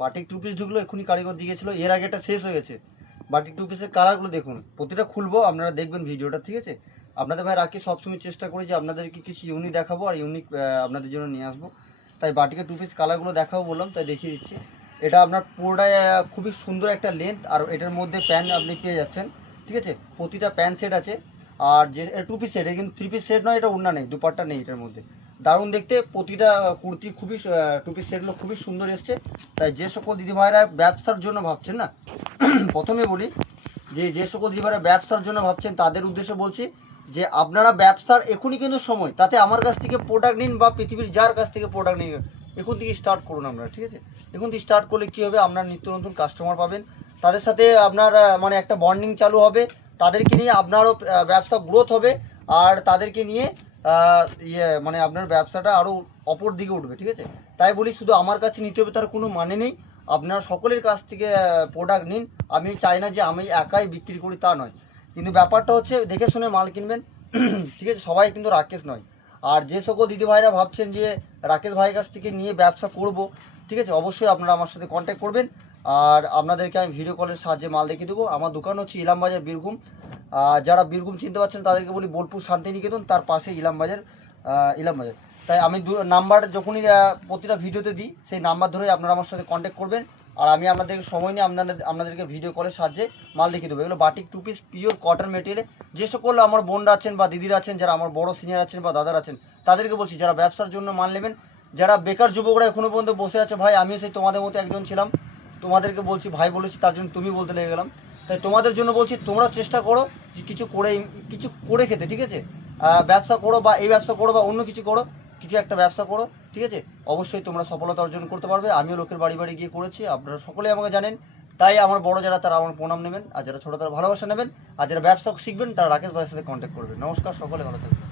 Batik 2 piece ঢুকলো, এক্ষুনি কারিগর দিয়েছিল, এর আগে এটা শেষ হয়ে গেছে। বাটিক 2 পিসের কালারগুলো দেখুন, প্রতিটা খুলবো, আপনারা দেখবেন ভিডিওটা, ঠিক আছে। আপনাদের ভাই রাখি সবসময় চেষ্টা করি যে আপনাদেরকে কিছু ইউনিক দেখাবো আর ইউনিক আপনাদের জন্য নিয়ে আসবো। তাই বাটিকের 2 পিস কালারগুলো দেখাবো বললাম, তাই দেখিয়ে দিচ্ছি। এটা আপনার পুরোটাই খুবই সুন্দর একটা লেন্থ, আর এটার মধ্যে প্যান্ট আপনি পেয়ে যাচ্ছেন, ঠিক আছে। প্রতিটা প্যান্ট সেট আছে। আর যে 2 পিস সেট, কিন্তু 3 পিস সেট নয়, এটা ওড়না নেই, দুপাট্টা নেই এটার মধ্যে। দারুণ দেখতে, প্রতিটা কুর্তি খুবই 2 পিস সেটগুলো খুবই সুন্দর এসছে। তাই যে সকল দিদিভাইরা ব্যবসার জন্য ভাবছেন না, প্রথমে বলি যে সকল দিদিভাইরা ব্যবসার জন্য ভাবছেন তাদের উদ্দেশ্যে বলছি যে আপনারা ব্যবসার এখনই কিন্তু সময়, তাতে আমার কাছ থেকে প্রোডাক্ট নিন বা পৃথিবীর যার কাছ থেকে প্রোডাক্ট নিন, এখন থেকে স্টার্ট করুন আপনারা, ঠিক আছে। এখন থেকে স্টার্ট করলে কী হবে, আপনার নিত্য নতুন কাস্টমার পাবেন, তাদের সাথে আপনার মানে একটা বন্ডিং চালু হবে, তাদেরকে নিয়ে আপনারও ব্যবসা গ্রোথ হবে, আর তাদেরকে নিয়ে মানে আপনার ব্যবসাটা আরও অপর দিকে উঠবে, ঠিক আছে। তাই বলি শুধু আমার কাছে নিতে হবে তার কোনো মানে নেই, আপনারা সকলের কাছ থেকে প্রোডাক্ট নিন। আমি চাই না যে আমি একাই বিক্রি করি, তা নয়, কিন্তু ব্যাপারটা হচ্ছে দেখে শুনে মাল কিনবেন, ঠিক আছে। সবাই কিন্তু রাকেশ নয়। আর যে সকল দিদিভাইরা ভাবছেন যে রাকেশ ভাইয়ের কাছ থেকে নিয়ে ব্যবসা করব, ঠিক আছে, অবশ্যই আপনারা আমার সাথে কন্ট্যাক্ট করবেন, আর আপনাদেরকে আমি ভিডিও কলের সাহায্যে মাল দেখিয়ে দেবো। আমার দোকান হচ্ছে ইলামবাজার, বীরভূম। যারা বীরভূম চিনতে পারছেন তাদেরকে বলি বোলপুর শান্তিনিকেতন, তার পাশে ইলামবাজার, ইলামবাজার। তাই আমি নাম্বার যখনই প্রতিটা ভিডিওতে দিই, সেই নাম্বার ধরেই আপনারা আমার সাথে কন্ট্যাক্ট করবেন, আর আমি আপনাদেরকে সময় নিয়ে আপনাদেরকে ভিডিও কলের সাহায্যে মাল দেখিয়ে দেবো। এগুলো বাটিক 2 পিস পিওর কটন মেটেরিয়ালে। যে সকল আমার বোনরা আছেন বা দিদিরা আছেন, যারা আমার বড় সিনিয়র আছেন বা দাদারা আছেন, তাদেরকে বলছি যারা ব্যবসার জন্য মাল নেবেন, যারা বেকার যুবকরা এখনও পর্যন্ত বসে আছে, ভাই আমিও সেই তোমাদের মতো একজন ছিলাম, তোমাদেরকে বলছি, ভাই বলেছি তার জন্য তুমি বলতে লেগে গেলাম। তাই তোমাদের জন্য বলছি, তোমরা চেষ্টা করো যে কিছু করে খেতে, ঠিক আছে। ব্যবসা করো বা এই ব্যবসা করো বা অন্য কিছু করো, কিছু একটা ব্যবসা করো, ঠিক আছে। অবশ্যই তোমরা সফলতা অর্জন করতে পারবে। আমিও লোকের বাড়ি বাড়ি গিয়ে করেছি, আপনারা সকলেই আমাকে জানেন। তাই আমার বড় যারা, তারা আমার প্রণাম নেবেন, আর যারা ছোটো তারা ভালোবাসা নেবেন, আর যারা ব্যবসা শিখবেন তারা রাকেশ ভাইয়ের সাথে কন্ট্যাক্ট করবেন। নমস্কার, সকলে ভালো থাকবেন।